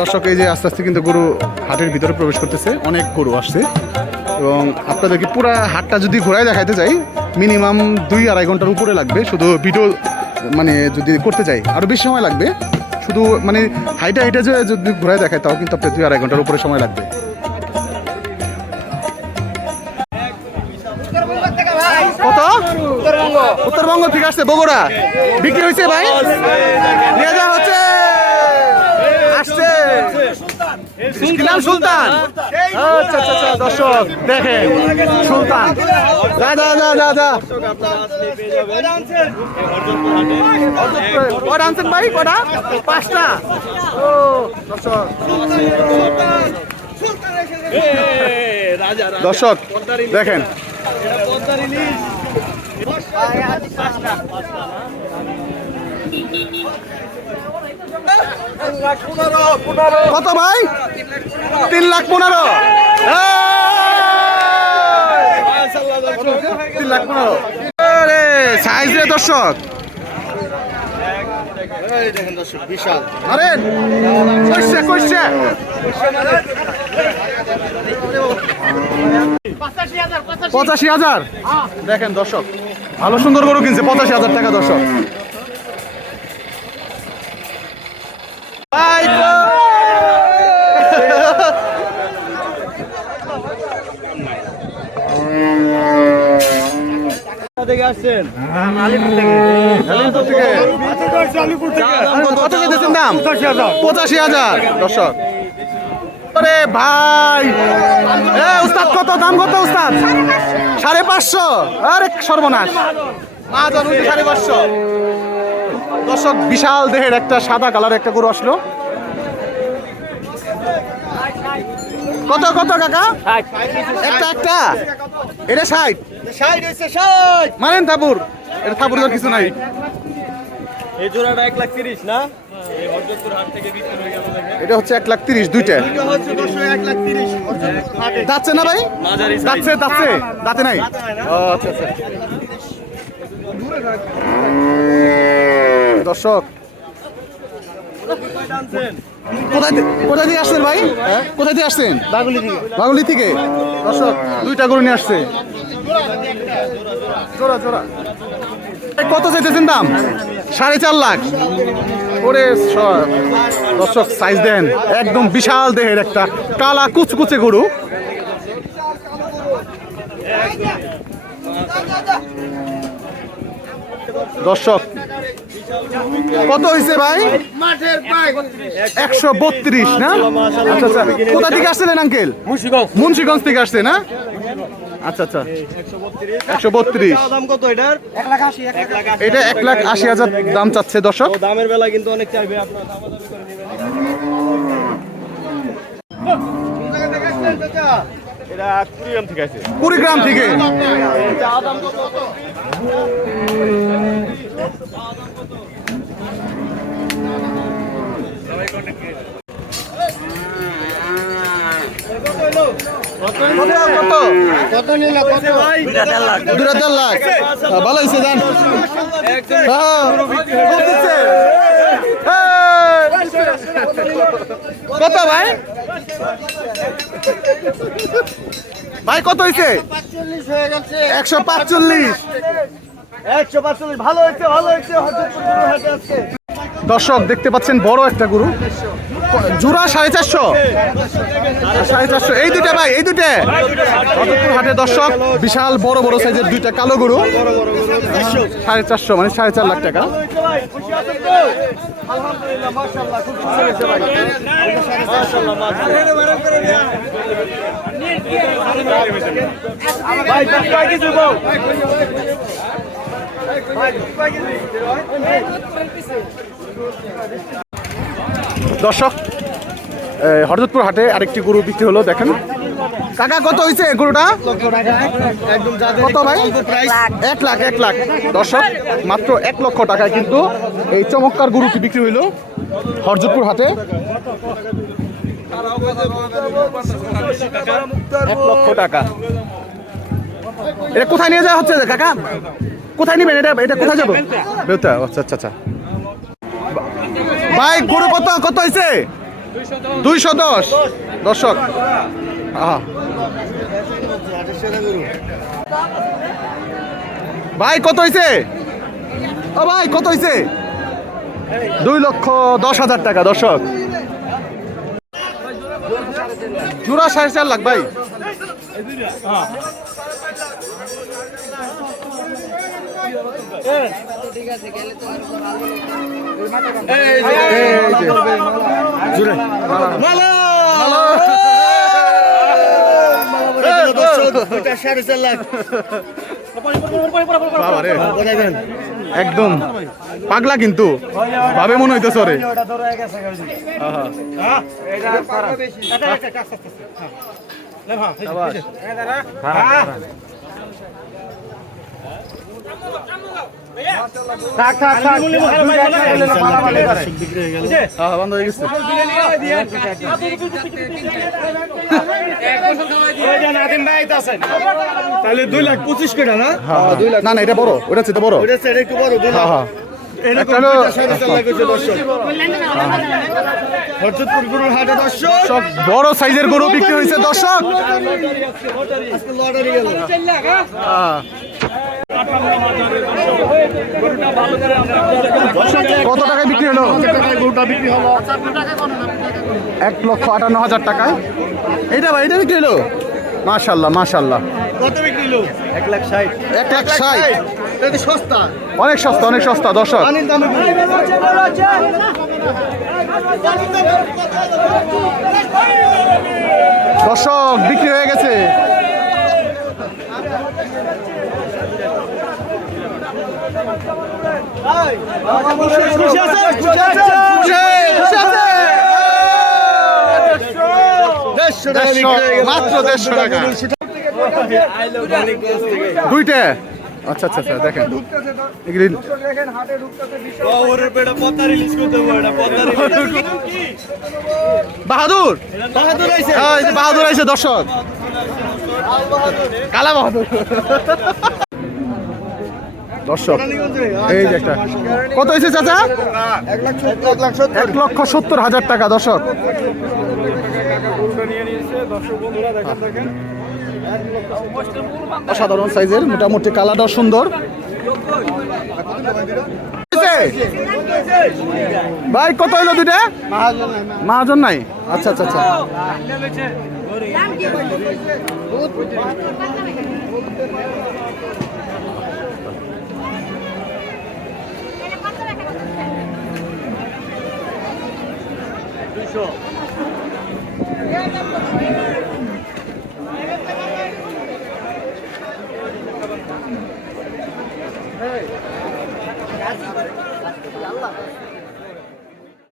দর্শক, এই যে আস্তে আস্তে কিন্তু গরু হাটের ভিতরে প্রবেশ করতেছে, অনেক গরু আসছে। এবং আপনাদেরকে পুরা হাটটা যদি ঘোরায় দেখাইতে চাই, মিনিমাম দুই আড়াই ঘণ্টার উপরে লাগবে। শুধু ভিডিও মানে যদি করতে চাই আরও বেশি সময় লাগবে। শুধু মানে হাইটা হাইটা যে যদি ঘোরায় দেখায়, তাও কিন্তু আপনার দুই আড়াই ঘণ্টার উপরে সময় লাগবে। উত্তরবঙ্গ থেকে আসছে বগুড়া। বিক্রি হয়েছে ভাই? নিয়ে যাওয়া হচ্ছে। আসছে। কি নাম সুলতান? আচ্ছা আচ্ছা আচ্ছা দর্শক দেখেন সুলতান। যা যা যা যা যা। কটা আনছেন ভাই কটা? পাঁচটা। ও দর্শক। দর্শক দেখেন। কত ভাই? তিন লাখ পনেরো! তিন লাখ পনেরো। সাইজ রে দর্শক। কইছে কইছে। পঁচাশি হাজার। দেখেন দর্শক ভালো সুন্দর গরু কিনছে পঁচাশি হাজার টাকা দর্শক। পঁচাশি হাজার। দর্শক। আরে ভাই। এ উস্তাদ কত? দাম কত উস্তাদ? সাড়ে পাঁচশো। আরে সর্বনাশ। মা জানুন সাড়ে পাঁচশো। দর্শক বিশাল দেহের একটা সাদা কালার একটা গরু আসলো। কত কত কাকা? একটা একটা? এটা ষাট। মানেন থাপুর এটা থাপুর কিছু নাই। এই জোড়াটা এক লাখ তিরিশ না? এটা হচ্ছে এক লাখ তিরিশ দুইটা। যাচ্ছে না ভাই। যাচ্ছে যাচ্ছে দাঁতে নাই? আচ্ছা আচ্ছা। দর্শক। কোথায় কোথায় থেকে আসছেন ভাই? কোথায় থেকে আসছেন? বাগুলি থেকে বাগুলি থেকে? দর্শক দুইটা গরু নিয়ে আসছে। জোড়া জোড়া। কত চাইতেছেন দাম? সাড়ে চার লাখ। ওরে দর্শক সাইজ দেন। একদম বিশাল দেহের একটা কালা কুচকুচে গরু। দর্শক কত হয়েছে ভাই? একশো বত্রিশ না? আচ্ছা আচ্ছা। কোথা থেকে আসছিলেন আঙ্কেল মুন্সিগঞ্জ। মুন্সিগঞ্জ থেকে আসছে না? আচ্ছা আচ্ছা। একশো বত্রিশ। দাম কত এটার? এটা এক লাখ আশি হাজার দাম চাচ্ছে দর্শক। দামের বেলা কিন্তু অনেক চাইবে আপনার দামাদামি করে নেবেন। এটা কুড়িগ্রাম থেকে কুড়িগ্রাম থেকে। কত ভাই ভাই কত হয়েছে হয়ে একশো পাঁচচল্লিশ। একশো পাঁচচল্লিশ। ভালো হয়েছে ভালো হয়েছে। দর্শক দেখতে পাচ্ছেন বড় একটা গরু। জোড়া সাড়ে চারশো। সাড়ে চারশো। এই দুইটা ভাই এই দুইটা। রতনপুর হাটে দর্শক? বিশাল বড় বড় সাইজের দুইটা কালো গরু। সাড়ে চারশো মানে সাড়ে চার লাখ টাকা। ভাই দর্শক এই হরজতপুর হাটে আরেকটি গরু বিক্রি হলো দেখেন। কাকা কত হয়েছে গরুটা? কত ভাই? এক লাখ এক লাখ। দর্শক মাত্র এক লক্ষ টাকায় কিন্তু এই চমৎকার গরুটি বিক্রি হইল হরজতপুর হাটে। এক লক্ষ টাকা। এটা কোথায় নিয়ে যাওয়া হচ্ছে কাকা? কোথায় নেবেন? এটা এটা কোথায় যাব? বেউতা আচ্ছা আচ্ছা আচ্ছা। ভাই গরু কত কত হয়েছে দুইশো দশ। দর্শক ভাই, কত হয়েছে ও ভাই, কত হয়েছে দুই লক্ষ দশ হাজার টাকা, দর্শক। জোড়া সাড়ে চার লাখ, ভাই। একদম পাগলা কিন্তু ভাবে মনে হইতেছে রে বন্ধ হয়ে গেছে। তাহলে দুই লাখ পঁচিশ কেটা না? না না এটা বড়। ওটা চেয়ে বড়। এটা সেটা একটু বড় দুই লাখ। হ্যাঁ হ্যাঁ। বড় সাইজের গরু বিক্রি হয়েছে দর্শক। কত টাকায় বিক্রি হলো? গরুটা বিক্রি হলো এক লক্ষ আটান্ন হাজার টাকায়। এটা ভাই এটা বিক্রি হলো? মাশাল্লাহ মাশাল্লাহ কত বিক্রি হলো? এক লাখ ষাট। এক লাখ ষাট? সস্তা। অনেক সস্তা অনেক সস্তা দর্শক। দর্শক বিক্রি হয়ে গেছে খুশি আছে খুশি আছে দেড়শো টাকা বিক্রি হয়ে গেল। দুইটা? আচ্ছা আচ্ছা আচ্ছা দেখেন। বাহাদুর! আইছে হ্যাঁ, বাহাদুর আছে দর্শক। কালা বাহাদুর। দর্শক, এই যে একটা। কত হয়েছে চাচা? এক লক্ষ সত্তর হাজার টাকা, দর্শক। অসাধারণ সাইজের, মোটামুটি কালারটাও সুন্দর। ভাই, কত হইল দুটা মাহাজন নাই? আচ্ছা আচ্ছা আচ্ছা। দুশো Hey!